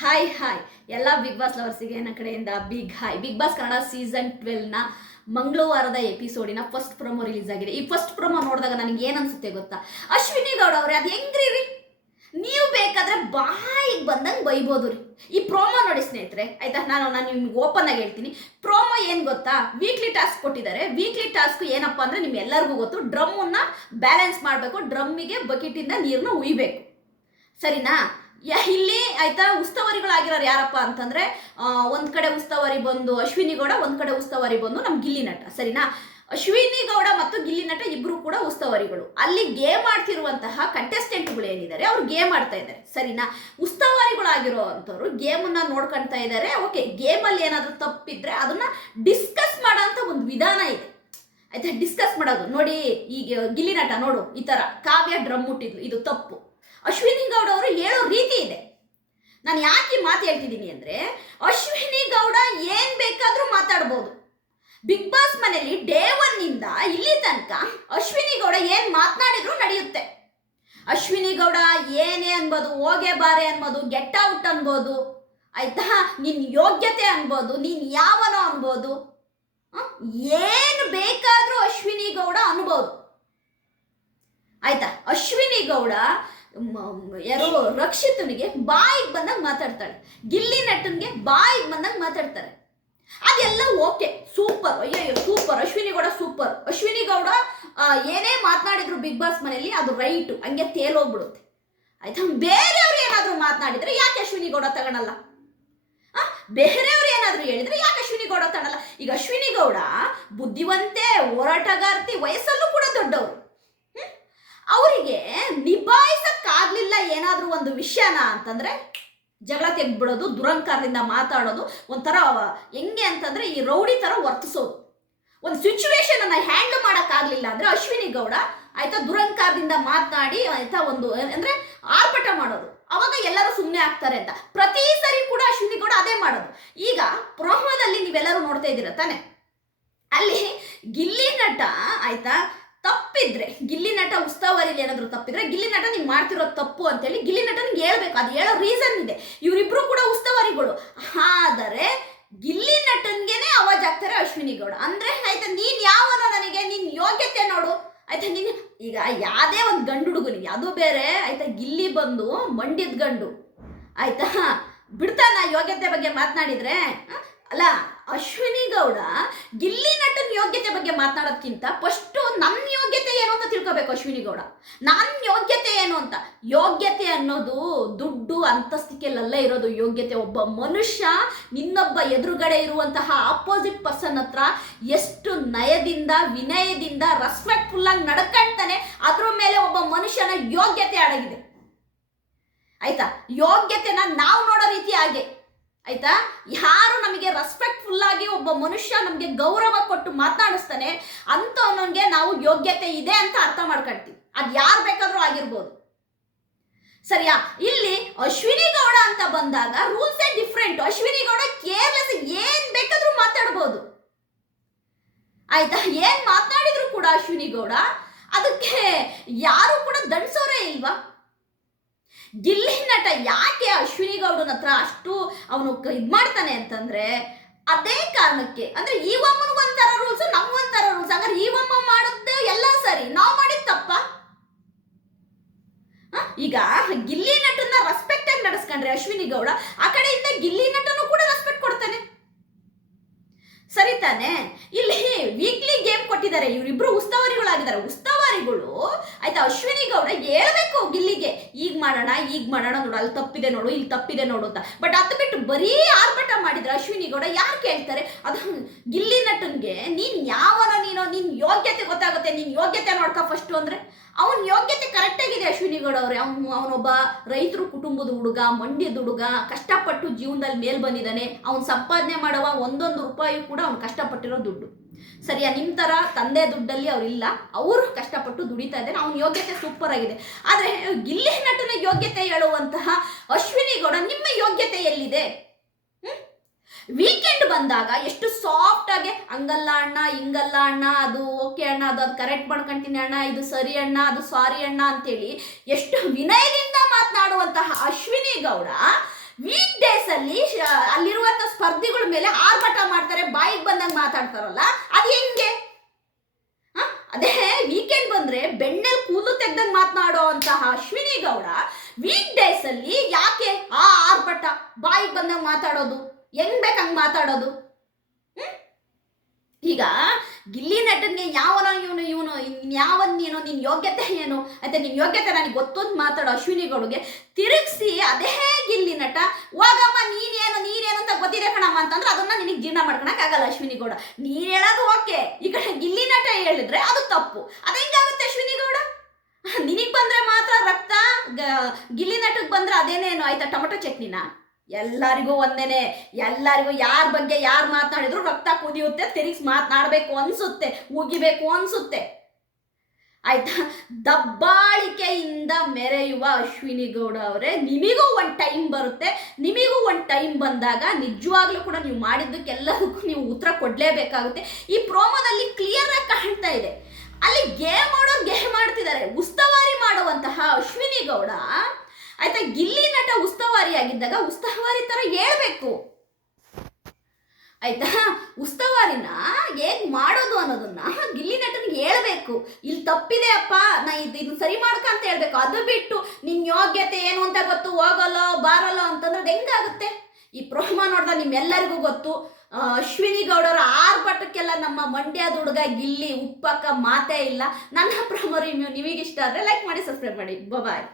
Hi ಎಲ್ಲ big boss ಲವರ್ಸಿಗೆ ನನ್ನ ಕಡೆಯಿಂದ big hi. Big boss Kannada season 12ನ ಮಂಗಳವಾರದ ಎಪಿಸೋಡಿನ ಫಸ್ಟ್ ಪ್ರೊಮೋ ರಿಲೀಸ್ ಆಗಿದೆ. ಈ ಫಸ್ಟ್ ಪ್ರೊಮೋ ನೋಡಿದಾಗ ನನಗೆ ಏನು ಅನ್ಸುತ್ತೆ ಗೊತ್ತಾ? ಅಶ್ವಿನಿ ಗೌಡ ಅವ್ರೆ, ಅದು ಹೆಂಗ್ರಿ ರೀ, ನೀವು ಬೇಕಾದ್ರೆ ಬಾಯಿಗೆ ಬಂದಂಗೆ ಬೈಬೋದು ರೀ. ಈ ಪ್ರೋಮೋ ನೋಡಿ ಸ್ನೇಹಿತರೆ, ಆಯ್ತಾ? ನಾನು ನಿಮ್ಗೆ ಓಪನ್ ಆಗಿ ಹೇಳ್ತೀನಿ. ಪ್ರೋಮೋ ಏನು ಗೊತ್ತಾ? ವೀಕ್ಲಿ ಟಾಸ್ಕ್ ಕೊಟ್ಟಿದ್ದಾರೆ. ವೀಕ್ಲಿ ಟಾಸ್ಕ್ ಏನಪ್ಪ ಅಂದರೆ ನಿಮ್ಗೆಲ್ಲರಿಗೂ ಗೊತ್ತು, ಡ್ರಮ್ಮನ್ನ ಬ್ಯಾಲೆನ್ಸ್ ಮಾಡಬೇಕು, ಡ್ರಮ್ಮಿಗೆ ಬಕೆಟಿಂದ ನೀರನ್ನ ಉಯ್ಬೇಕು, ಸರಿನಾ? ಇಲ್ಲಿ ಆಯ್ತಾ, ಉಸ್ತುವಾರಿಗಳಾಗಿರೋರು ಯಾರಪ್ಪ ಅಂತಂದ್ರೆ ಒಂದ್ ಕಡೆ ಉಸ್ತುವಾರಿ ಬಂದು ಅಶ್ವಿನಿ ಗೌಡ, ಒಂದ್ ಕಡೆ ಉಸ್ತುವಾರಿ ಬಂದು ನಮ್ ಗಿಲ್ಲಿ ನಟ, ಸರಿನಾ? ಅಶ್ವಿನಿ ಗೌಡ ಮತ್ತು ಗಿಲ್ಲಿ ನಟ ಇಬ್ರು ಕೂಡ ಉಸ್ತುವಾರಿಗಳು. ಅಲ್ಲಿ ಗೇಮ್ ಆಡ್ತಿರುವಂತಹ ಕಂಟೆಸ್ಟೆಂಟ್ಗಳು ಏನಿದ್ದಾರೆ ಅವ್ರು ಗೇಮ್ ಆಡ್ತಾ ಇದ್ದಾರೆ, ಸರಿನಾ? ಉಸ್ತುವಾರಿಗಳಾಗಿರೋ ಅಂಥವ್ರು ಗೇಮನ್ನ ನೋಡ್ಕೊಳ್ತಾ ಇದ್ದಾರೆ. ಓಕೆ, ಗೇಮಲ್ಲಿ ಏನಾದರೂ ತಪ್ಪಿದ್ರೆ ಅದನ್ನ ಡಿಸ್ಕಸ್ ಮಾಡೋ ಅಂತ ಒಂದು ವಿಧಾನ ಇದೆ, ಆಯ್ತಾ? ಡಿಸ್ಕಸ್ ಮಾಡೋದು ನೋಡಿ. ಈಗ ಗಿಲ್ಲಿ ನಟ ನೋಡು, ಈ ತರ ಕಾವ್ಯ ಡ್ರಮ್ ಮುಟ್ಟಿದ್ಲು, ಇದು ತಪ್ಪು. ಅಶ್ವಿನಿ ಗೌಡ ಅವರು ಹೇಳೋ ರೀತಿ ಇದೆ. ನಾನು ಯಾಕೆ ಮಾತು ಹೇಳ್ತಿದ್ದೀನಿ ಅಂದ್ರೆ, ಅಶ್ವಿನಿ ಗೌಡ ಏನ್ ಬೇಕಾದ್ರೂ ಮಾತಾಡ್ಬೋದು. ಬಿಗ್ ಬಾಸ್ ಮನೆಯಲ್ಲಿ ಡೇ 1 ಇಂದ ಇಲ್ಲಿ ತನಕ ಅಶ್ವಿನಿ ಗೌಡ ಏನ್ ಮಾತನಾಡಿದ್ರು ನಡೆಯುತ್ತೆ. ಅಶ್ವಿನಿ ಗೌಡ ಏನೇ ಅನ್ಬೋದು, ಹೋಗೆ ಬಾರೆ ಅನ್ಬೋದು, ಗೆಟ್ ಔಟ್ ಅನ್ಬೋದು, ಆಯ್ತಾ? ನಿನ್ ಯೋಗ್ಯತೆ ಅನ್ಬೋದು, ನೀನ್ ಯಾವನೋ ಅನ್ಬೋದು, ಏನು ಬೇಕಾದ್ರೂ ಅಶ್ವಿನಿ ಗೌಡ ಅನ್ಬೋದು, ಆಯ್ತಾ? ಅಶ್ವಿನಿ ಗೌಡ ಯಾರೋ ರಕ್ಷಿತನಿಗೆ ಬಾಯಿಗೆ ಬಂದಾಗ ಮಾತಾಡ್ತಾಳೆ, ಗಿಲ್ಲಿ ನಟನ್ಗೆ ಬಾಯಿಗೆ ಬಂದಾಗ ಮಾತಾಡ್ತಾರೆ. ಅದೆಲ್ಲ ಓಕೆ, ಸೂಪರ್, ಅಯ್ಯಯ್ಯೋ ಸೂಪರ್, ಅಶ್ವಿನಿ ಗೌಡ ಸೂಪರ್. ಅಶ್ವಿನಿ ಗೌಡ ಏನೇ ಮಾತನಾಡಿದ್ರು ಬಿಗ್ ಬಾಸ್ ಮನೆಯಲ್ಲಿ ಅದು ರೈಟು, ಹಂಗೆ ತೇಲೋಗ್ಬಿಡುತ್ತೆ, ಆಯ್ತಾ? ಬೇರೆಯವ್ರು ಏನಾದ್ರು ಮಾತನಾಡಿದ್ರೆ ಯಾಕೆ ಅಶ್ವಿನಿ ಗೌಡ ತಗೊಳಲ್ಲ? ಬೇರೆಯವ್ರು ಏನಾದ್ರು ಹೇಳಿದ್ರೆ ಯಾಕೆ ಅಶ್ವಿನಿ ಗೌಡ ತಗೊಳಲ್ಲ? ಈಗ ಅಶ್ವಿನಿ ಗೌಡ ಬುದ್ಧಿವಂತೆ, ಹೋರಾಟಗಾರ್ತಿ, ವಯಸ್ಸಲ್ಲೂ ಕೂಡ ದೊಡ್ಡವರು. ಅವರಿಗೆ ನಿಭಾಯಿಸಕ್ಕಾಗ್ಲಿಲ್ಲ ಏನಾದ್ರೂ ಒಂದು ವಿಷಯನ ಅಂತಂದ್ರೆ ಜಗಳ ತೆಗ್ದ್ಬಿಡೋದು, ದುರಂಕಾರದಿಂದ ಮಾತಾಡೋದು, ಒಂಥರ ಹೆಂಗೆ ಅಂತಂದ್ರೆ ಈ ರೌಡಿ ತರ ವರ್ತಿಸೋದು. ಒಂದು ಸಿಚುವೇಶನ್ ಅನ್ನ ಹ್ಯಾಂಡಲ್ ಮಾಡಕ್ಕಾಗ್ಲಿಲ್ಲ ಅಂದ್ರೆ ಅಶ್ವಿನಿ ಗೌಡ, ಆಯ್ತಾ, ದುರಂಕಾರದಿಂದ ಮಾತನಾಡಿ, ಆಯ್ತಾ, ಒಂದು ಅಂದ್ರೆ ಆರ್ಭಟ ಮಾಡೋದು. ಅವಾಗ ಎಲ್ಲರೂ ಸುಮ್ಮನೆ ಆಗ್ತಾರೆ ಅಂತ ಪ್ರತಿ ಸರಿ ಕೂಡ ಅಶ್ವಿನಿ ಗೌಡ ಅದೇ ಮಾಡೋದು. ಈಗ ಪ್ರೋಮೋದಲ್ಲಿ ನೀವೆಲ್ಲರೂ ನೋಡ್ತಾ ಇದ್ದೀರ ತಾನೆ, ಅಲ್ಲಿ ಗಿಲ್ಲಿ ನಟ, ಆಯ್ತಾ, ತಪ್ಪಿದ್ರೆ ಗಿಲ್ಲಿ ನಟ ಉಸ್ತುವಾರಿಲಿ ಏನಾದ್ರು ತಪ್ಪಿದ್ರೆ ಗಿಲ್ಲಿ ನಟ ನೀವು ಮಾಡ್ತಿರೋ ತಪ್ಪು ಅಂತೇಳಿ ಗಿಲ್ಲಿ ನಟನಿಗೆ ಹೇಳ್ಬೇಕು. ಅದು ಹೇಳೋ ರೀಸನ್ ಇದೆ. ಇವರಿಬ್ರು ಕೂಡ ಉಸ್ತುವಾರಿಗಳು, ಆದರೆ ಗಿಲ್ಲಿ ನಟನ್ಗೆನೆ ಅವಾಜ್ ಆಗ್ತಾರೆ ಅಶ್ವಿನಿ ಗೌಡ. ಅಂದ್ರೆ ಆಯ್ತಾ, ನೀನ್ ಯಾವನೋ, ನನಗೆ ನಿನ್ ಯೋಗ್ಯತೆ ನೋಡು, ಆಯ್ತಾ? ನೀನ್ ಈಗ ಯಾವ್ದೇ ಒಂದು ಗಂಡು ಹುಡುಗನಿಗೆ, ಅದು ಬೇರೆ, ಆಯ್ತಾ, ಗಿಲ್ಲಿ ಬಂದು ಮಂಡ್ಯದ ಗಂಡು, ಆಯ್ತಾ, ಬಿಡ್ತಾನ ಯೋಗ್ಯತೆ ಬಗ್ಗೆ ಮಾತನಾಡಿದ್ರೆ? ಅಲ್ಲ, ಅಶ್ವಿನಿ ಗೌಡ ಗಿಲ್ಲಿ ನಟನ್ ಯೋಗ್ಯತೆ ಬಗ್ಗೆ ಮಾತನಾಡೋದಕ್ಕಿಂತ ಫಸ್ಟ್ ನನ್ನ ಯೋಗ್ಯತೆ ಏನು ಅಂತ ತಿಳ್ಕೋಬೇಕು ಅಶ್ವಿನಿ ಗೌಡ. ನನ್ನ ಯೋಗ್ಯತೆ ಏನು ಅಂತ. ಯೋಗ್ಯತೆ ಅನ್ನೋದು ದುಡ್ಡು ಅಂತಸ್ತಿಕೆಲ್ಲ ಇರೋದು. ಯೋಗ್ಯತೆ ಒಬ್ಬ ಮನುಷ್ಯ ನಿನ್ನೊಬ್ಬ ಎದುರುಗಡೆ ಇರುವಂತಹ ಆಪೋಸಿಟ್ ಪರ್ಸನ್ ಹತ್ರ ಎಷ್ಟು ನಯದಿಂದ, ವಿನಯದಿಂದ, ರೆಸ್ಪೆಕ್ಟ್ಫುಲ್ ಆಗಿ ನಡ್ಕೊಳ್ತಾನೆ, ಅದ್ರ ಮೇಲೆ ಒಬ್ಬ ಮನುಷ್ಯನ ಯೋಗ್ಯತೆ ಅಡಗಿದೆ, ಆಯ್ತಾ? ಯೋಗ್ಯತೆನ ನಾವು ನೋಡೋ ರೀತಿ ಹಾಗೆ, ಆಯ್ತಾ? ಯಾರು ನಮಗೆ ರೆಸ್ಪೆಕ್ಟ್ಫುಲ್ ಆಗಿ ಒಬ್ಬ ಮನುಷ್ಯ ನಮಗೆ ಗೌರವ ಕೊಟ್ಟು ಮಾತನಾಡಿಸ್ತಾನೆ ಅಂತವನಿಗೆ ನಾವು ಯೋಗ್ಯತೆ ಇದೆ ಅಂತ ಅರ್ಥ ಮಾಡ್ಕೊಳ್ತೀವಿ. ಅದು ಯಾರು ಬೇಕಾದ್ರೂ ಆಗಿರ್ಬೋದು, ಸರಿಯಾ? ಇಲ್ಲಿ ಅಶ್ವಿನಿ ಗೌಡ ಅಂತ ಬಂದಾಗ rules different. Ashwini Gowda careless, ಏನ್ ಬೇಕಾದ್ರೂ ಮಾತಾಡ್ಬೋದು, ಆಯ್ತಾ? ಏನ್ ಮಾತನಾಡಿದ್ರು ಕೂಡ ಅಶ್ವಿನಿ ಗೌಡ ಅದಕ್ಕೆ ಯಾರು ಕೂಡ ದಂಡಿಸೋರೇ ಇಲ್ವಾ? ಗಿಲ್ಲಿ ನಟ ಯಾಕೆ ಅಶ್ವಿನಿ ಗೌಡನ ಹತ್ರ ಅಷ್ಟು ಅವನು ಇದ್ ಮಾಡ್ತಾನೆ ಅಂತಂದ್ರೆ ಅದೇ ಕಾರಣಕ್ಕೆ. ಅಂದ್ರೆ ಈ ಒಮ್ಮನಿಗೆ ಒಂಥರ ರೂಲ್ಸ್, ನಮ್ಗೊಂಥರ ರೂಲ್ಸ್. ಹಾಗಾದ್ರೆ ಈ ಒಮ್ಮ ಮಾಡೋದು ಎಲ್ಲ ಸರಿ, ನಾವು ಮಾಡಿದ ತಪ್ಪ? ಈಗ ಗಿಲ್ಲಿ ನಟನ್ನ ರೆಸ್ಪೆಕ್ಟ್ ಆಗಿ ನಡೆಸ್ಕೊಂಡ್ರೆ ಅಶ್ವಿನಿ ಗೌಡ, ಆ ಕಡೆಯಿಂದ ಗಿಲ್ಲಿ ನಟನು ಕೂಡ ರೆಸ್ಪೆಕ್ಟ್ ಕೊಡ್ತಾನೆ, ಸರಿ ತಾನೆ? ಇಲ್ಲಿ ವೀಕ್ಲಿ ಗೇಮ್ ಕೊಟ್ಟಿದ್ದಾರೆ, ಇವರಿಬ್ರು ಉಸ್ತುವಾರಿಗಳಾಗಿದ್ದಾರೆ. ಉಸ್ತುವಾರಿಗಳು, ಆಯ್ತಾ, ಅಶ್ವಿನಿ ಗೌಡ ಹೇಳ್ಬೇಕು ಗಿಲ್ಲಿಗೆ, ಈಗ ಮಾಡೋಣ ನೋಡು, ಅಲ್ಲಿ ತಪ್ಪಿದೆ ನೋಡು, ಇಲ್ಲಿ ತಪ್ಪಿದೆ ನೋಡು ಅಂತ. ಬಟ್ ಅದು ಬಿಟ್ಟು ಬರೀ ಆರ್ಭಟ ಮಾಡಿದ್ರೆ ಅಶ್ವಿನಿ ಗೌಡ ಯಾರು ಕೇಳ್ತಾರೆ? ಅದು ಗಿಲ್ಲಿ ನಟನ್ಗೆ ನೀನ್ ಯಾವನೋ, ನೀನೋ, ನಿನ್ ಯೋಗ್ಯತೆ ಗೊತ್ತಾಗುತ್ತೆ, ನಿನ್ ಯೋಗ್ಯತೆ ನೋಡ್ಕೊ ಫಸ್ಟ್ ಅಂದ್ರೆ. ಅವನ ಯೋಗ್ಯತೆ ಕರೆಕ್ಟ್ ಆಗಿದೆ ಅಶ್ವಿನಿ ಗೌಡ ಅವ್ರೆ. ಅವನೊಬ್ಬ ರೈತರು ಕುಟುಂಬದ ಹುಡುಗ, ಮಂಡ್ಯದ ಹುಡುಗ, ಕಷ್ಟಪಟ್ಟು ಜೀವನದಲ್ಲಿ ಮೇಲ್ ಬಂದಿದ್ದಾನೆ. ಅವ್ನು ಸಂಪಾದನೆ ಮಾಡುವ ಒಂದೊಂದು ರೂಪಾಯಿ ಕೂಡ ಅವ್ನು ಕಷ್ಟಪಟ್ಟಿರೋ ದುಡ್ಡು, ಸರಿಯಾ? ನಿಮ್ ತರ ತಂದೆ ದುಡ್ಡಲ್ಲಿ ಅವ್ರಿಲ್ಲ, ಅವ್ರು ಕಷ್ಟಪಟ್ಟು ದುಡಿತಾ ಇದ್ದಾನೆ. ಅವನ ಯೋಗ್ಯತೆ ಸೂಪರ್ ಆಗಿದೆ. ಆದ್ರೆ ಗಿಲ್ಲಿ ನಟನ ಯೋಗ್ಯತೆ ಹೇಳುವಂತಹ ಅಶ್ವಿನಿ ಗೌಡ, ನಿಮ್ಮ ಯೋಗ್ಯತೆ ಎಲ್ಲಿದೆ? ವೀಕೆಂಡ್ ಬಂದಾಗ ಎಷ್ಟು ಸಾಫ್ಟ್ ಆಗಿ ಹಂಗಲ್ಲ ಅಣ್ಣ, ಹಿಂಗಲ್ಲ ಅಣ್ಣ, ಅದು ಓಕೆ ಅಣ್ಣ, ಅದು ಕರೆಕ್ಟ್ ಮಾಡ್ಕೊಂತೀನಿ ಅಣ್ಣ, ಇದು ಸರಿ ಅಣ್ಣ, ಅದು ಸಾರಿ ಅಣ್ಣ ಅಂತೇಳಿ ಎಷ್ಟು ವಿನಯದಿಂದ ಮಾತನಾಡುವಂತಹ ಅಶ್ವಿನಿ ಗೌಡ ವೀಕ್ ಡೇ ಅಲ್ಲಿ ಅಲ್ಲಿರುವಂತ ಸ್ಪರ್ಧಿಗಳ ಮೇಲೆ ಆರ್ಭಟ ಮಾಡ್ತಾರೆ, ಬಾಯಿಗೆ ಬಂದಂಗೆ ಮಾತಾಡ್ತಾರಲ್ಲ, ಅದು ಹೆಂಗೆ? ಅದೇ ವೀಕೆಂಡ್ ಬಂದ್ರೆ ಬೆಣ್ಣೆಲ್ ಕೂದಲು ತೆಗ್ದಂಗೆ ಮಾತನಾಡೋ ಅಂತಹ ಅಶ್ವಿನಿ ಗೌಡ ವೀಕ್ ಡೇಸ್ ಅಲ್ಲಿ ಯಾಕೆ ಆ ಆರ್ಭಟ, ಬಾಯಿಗೆ ಬಂದಂಗೆ ಮಾತಾಡೋದು, ಹೆಂಗ್ ಬೇಕಂಗ್ ಮಾತಾಡೋದು? ಈಗ ಗಿಲ್ಲಿ ನಟನ್ಗೆ ಯಾವನೋ ಇವನು ಯಾವನ್ ನೀನು, ನಿನ್ ಯೋಗ್ಯತೆ ಏನು ಆಯ್ತಾ, ನಿನ್ ಯೋಗ್ಯತೆ ನನಗೆ ಗೊತ್ತು ಅಂತ ಮಾತಾಡೋ ಅಶ್ವಿನಿ ಗೌಡ್ಗೆ ತಿರುಗಿಸಿ ಅದೇ ಗಿಲ್ಲಿ ನಟ ಹೋಗಮ್ಮ ನೀನೇನು ಅಂತ ಗೊತ್ತಿದೆ ಕಣಮ್ಮ ಅಂತಂದ್ರೆ ಅದನ್ನ ನಿನಗೆ ಜೀರ್ಣ ಮಾಡ್ಕೊಳಕ್ ಆಗಲ್ಲ ಅಶ್ವಿನಿ ಗೌಡ. ನೀನ್ ಹೇಳೋದು ಓಕೆ, ಈಗ ಗಿಲ್ಲಿ ನಟ ಹೇಳಿದ್ರೆ ಅದು ತಪ್ಪು. ಅದೇಂಗಾಗುತ್ತೆ ಅಶ್ವಿನಿ ಗೌಡ? ನಿನಗ್ ಬಂದ್ರೆ ಮಾತ್ರ ರಕ್ತ, ಗಿಲ್ಲಿ ನಟಕ್ ಬಂದ್ರೆ ಅದೇನೇನು ಆಯ್ತಾ ಟೊಮೆಟೊ ಚಟ್ನಿನ? ಎಲ್ಲರಿಗೂ ಒಂದೇನೆ, ಎಲ್ಲರಿಗೂ ಯಾರ ಬಗ್ಗೆ ಯಾರು ಮಾತನಾಡಿದ್ರು ರಕ್ತ ಕುದಿಯುತ್ತೆ, ತಿರುಗಿಸಿ ಮಾತನಾಡಬೇಕು ಅನ್ಸುತ್ತೆ, ಉಗಿಬೇಕು ಅನ್ಸುತ್ತೆ ಆಯ್ತಾ. ದಬ್ಬಾಳಿಕೆಯಿಂದ ಮೆರೆಯುವ ಅಶ್ವಿನಿ ಗೌಡ ಅವರೇ, ನಿಮಗೂ ಒಂದು ಟೈಮ್ ಬರುತ್ತೆ. ನಿಮಗೂ ಒಂದು ಟೈಮ್ ಬಂದಾಗ ನಿಜವಾಗ್ಲೂ ಕೂಡ ನೀವು ಮಾಡಿದ್ದಕ್ಕೆಲ್ಲದಕ್ಕೂ ನೀವು ಉತ್ತರ ಕೊಡಲೇಬೇಕಾಗುತ್ತೆ. ಈ ಪ್ರೋಮೋದಲ್ಲಿ ಕ್ಲಿಯರ್ ಆಗಿ ಕಾಣ್ತಾ ಇದೆ, ಅಲ್ಲಿ ಗೇಮ್ ಮಾಡ್ತಿದ್ದಾರೆ. ಉಸ್ತವಾರಿ ಮಾಡುವಂತಹ ಅಶ್ವಿನಿ ಗೌಡ ಆಯ್ತಾ, ಗಿಲ್ಲಿ ನಟ ಉಸ್ತವಾರಿ ಆಗಿದ್ದಾಗ ಉಸ್ತವಾರಿ ತರ ಹೇಳ್ಬೇಕು ಆಯ್ತಾ. ಉಸ್ತವಾರಿನ ಹೇಗ್ ಮಾಡೋದು ಅನ್ನೋದನ್ನ ಗಿಲ್ಲಿ ನಟನಿಗೆ ಹೇಳ್ಬೇಕು. ಇಲ್ಲಿ ತಪ್ಪಿದೆ ಅಪ್ಪ, ನಾ ಇದನ್ನ ಸರಿ ಮಾಡ್ಕ ಅಂತ ಹೇಳ್ಬೇಕು. ಅದು ಬಿಟ್ಟು ನಿನ್ ಯೋಗ್ಯತೆ ಏನು ಅಂತ ಗೊತ್ತು, ಹೋಗಲ್ಲೋ ಬಾರಲ್ಲೋ ಅಂತಂದ್ರೆ ಹೆಂಗಾಗುತ್ತೆ? ಈ ಪ್ರೋಮೋ ನೋಡ್ದ ನಿಮ್ಮೆಲ್ಲರಿಗೂ ಗೊತ್ತು, ಅಶ್ವಿನಿ ಗೌಡರ ಆರ್ಭಟಕ್ಕೆಲ್ಲ ನಮ್ಮ ಮಂಡ್ಯದ ಹುಡುಗ ಗಿಲ್ಲಿ ಉಪ್ಪಕ್ಕ ಮಾತೇ ಇಲ್ಲ. ನನ್ನ ಪ್ರೋಮೋ ರಿವ್ಯೂ ನಿಮಗಿಷ್ಟ ಆದರೆ ಲೈಕ್ ಮಾಡಿ, ಸಬ್ಸ್ಕ್ರೈಬ್ ಮಾಡಿ. ಬಾಯ್.